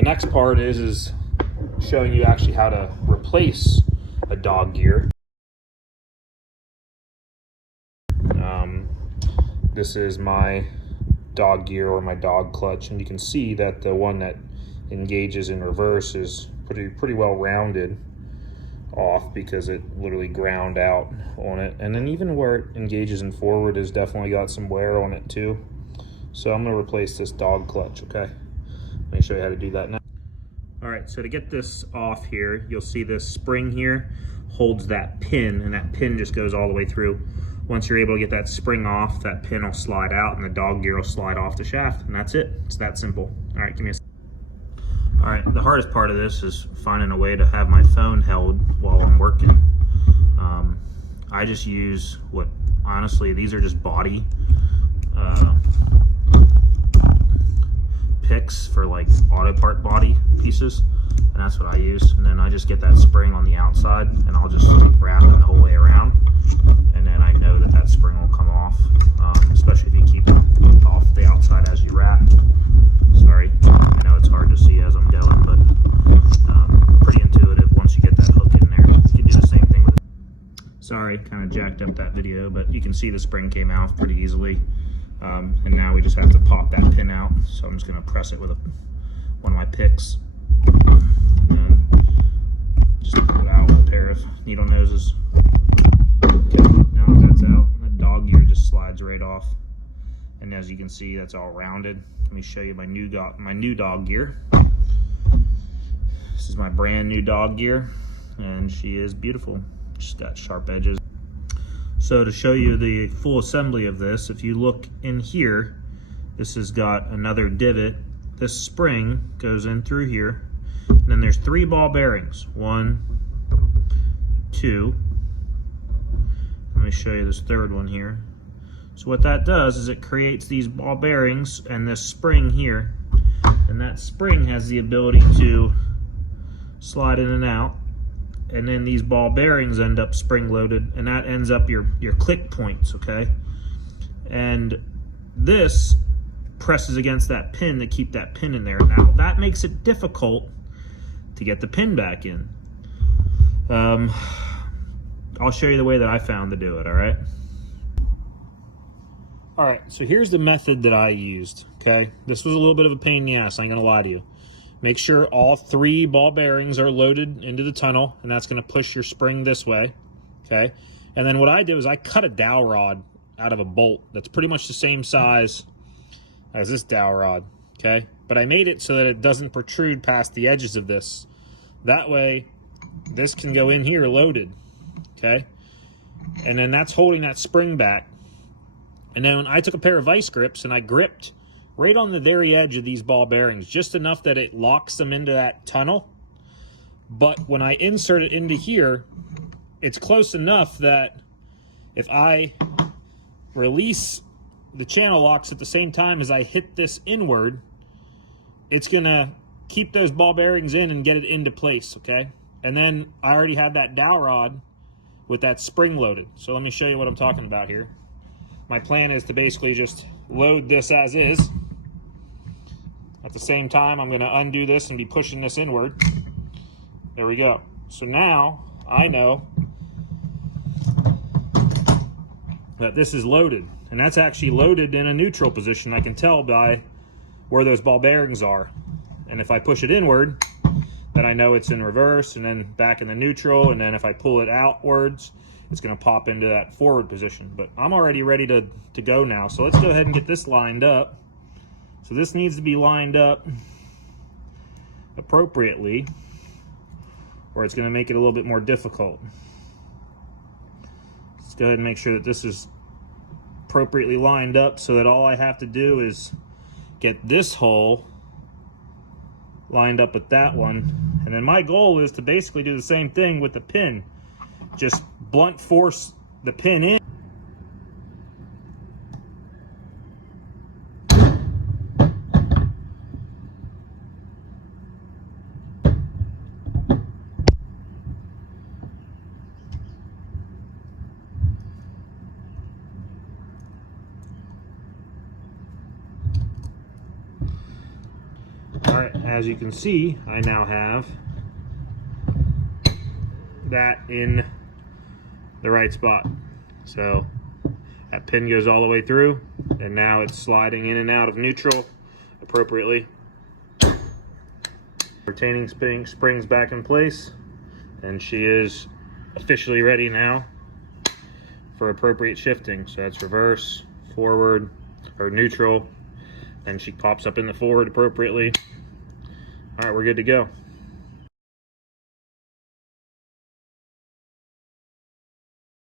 The next part is showing you actually how to replace a dog gear. This is my dog gear or my dog clutch, and you can see that the one that engages in reverse is pretty well rounded off because it literally ground out on it. And then even where it engages in forward has definitely got some wear on it too. So I'm going to replace this dog clutch. Okay, let me show you how to do that now. All right, so to get this off here, you'll see this spring here holds that pin, and that pin just goes all the way through. Once you're able to get that spring off, that pin will slide out and the dog gear will slide off the shaft, and that's it. It's that simple. All right, give me a second. All right, the hardest part of this is finding a way to have my phone held while I'm working. I just use what, honestly, these are just body picks for like auto part body pieces, and that's what I use. And then I just get that spring on the outside and I'll just wrap it the whole way around, and then I know that that spring will come off, especially if you keep it off the outside as you wrap. Sorry, I know it's hard to see as I'm going, but pretty intuitive once you get that hook in there. You can do the same thing with it. Sorry, kind of jacked up that video, but you can see the spring came out pretty easily. And now we just have to pop that pin out. So I'm just going to press it with one of my picks. And just pull it out with a pair of needle noses. Okay, now that that's out, the dog gear just slides right off. And as you can see, that's all rounded. Let me show you my new dog gear. This is my brand new dog gear, and she is beautiful. She's got sharp edges. So to show you the full assembly of this, if you look in here, this has got another divot. This spring goes in through here, and then there's 3 ball bearings. 1, 2. Let me show you this third one here. So what that does is it creates these ball bearings and this spring here, and that spring has the ability to slide in and out, and then these ball bearings end up spring loaded, and that ends up your click points, okay? And this presses against that pin to keep that pin in there. Now that makes it difficult to get the pin back in. I'll show you the way that I found to do it, all right? All right, so here's the method that I used, okay? This was a little bit of a pain in the ass, I ain't gonna lie to you. Make sure all 3 ball bearings are loaded into the tunnel, and that's gonna push your spring this way, okay? And then what I did was I cut a dowel rod out of a bolt that's pretty much the same size as this dowel rod, okay? But I made it so that it doesn't protrude past the edges of this. That way, this can go in here loaded, okay? And then that's holding that spring back. And then I took a pair of vice grips and I gripped right on the very edge of these ball bearings, just enough that it locks them into that tunnel. But when I insert it into here, it's close enough that if I release the channel locks at the same time as I hit this inward, it's gonna keep those ball bearings in and get it into place, okay? And then I already have that dowel rod with that spring loaded. So let me show you what I'm talking about here. My plan is to basically just load this as is. At the same time, I'm going to undo this and be pushing this inward. There we go. So now I know that this is loaded, and that's actually loaded in a neutral position. I can tell by where those ball bearings are. And if I push it inward, then I know it's in reverse and then back in the neutral, and then if I pull it outwards, it's going to pop into that forward position. But I'm already ready to go now. So let's go ahead and get this lined up. So this needs to be lined up appropriately, or it's going to make it a little bit more difficult. Let's go ahead and make sure that this is appropriately lined up so that all I have to do is get this hole lined up with that one. And then my goal is to basically do the same thing with the pin. Just blunt force the pin in. All right, as you can see, I now have that in the right spot. So that pin goes all the way through, and now it's sliding in and out of neutral appropriately. Retaining springs back in place, and she is officially ready now for appropriate shifting. So that's reverse, forward, or neutral, and she pops up in the forward appropriately. All right, we're good to go.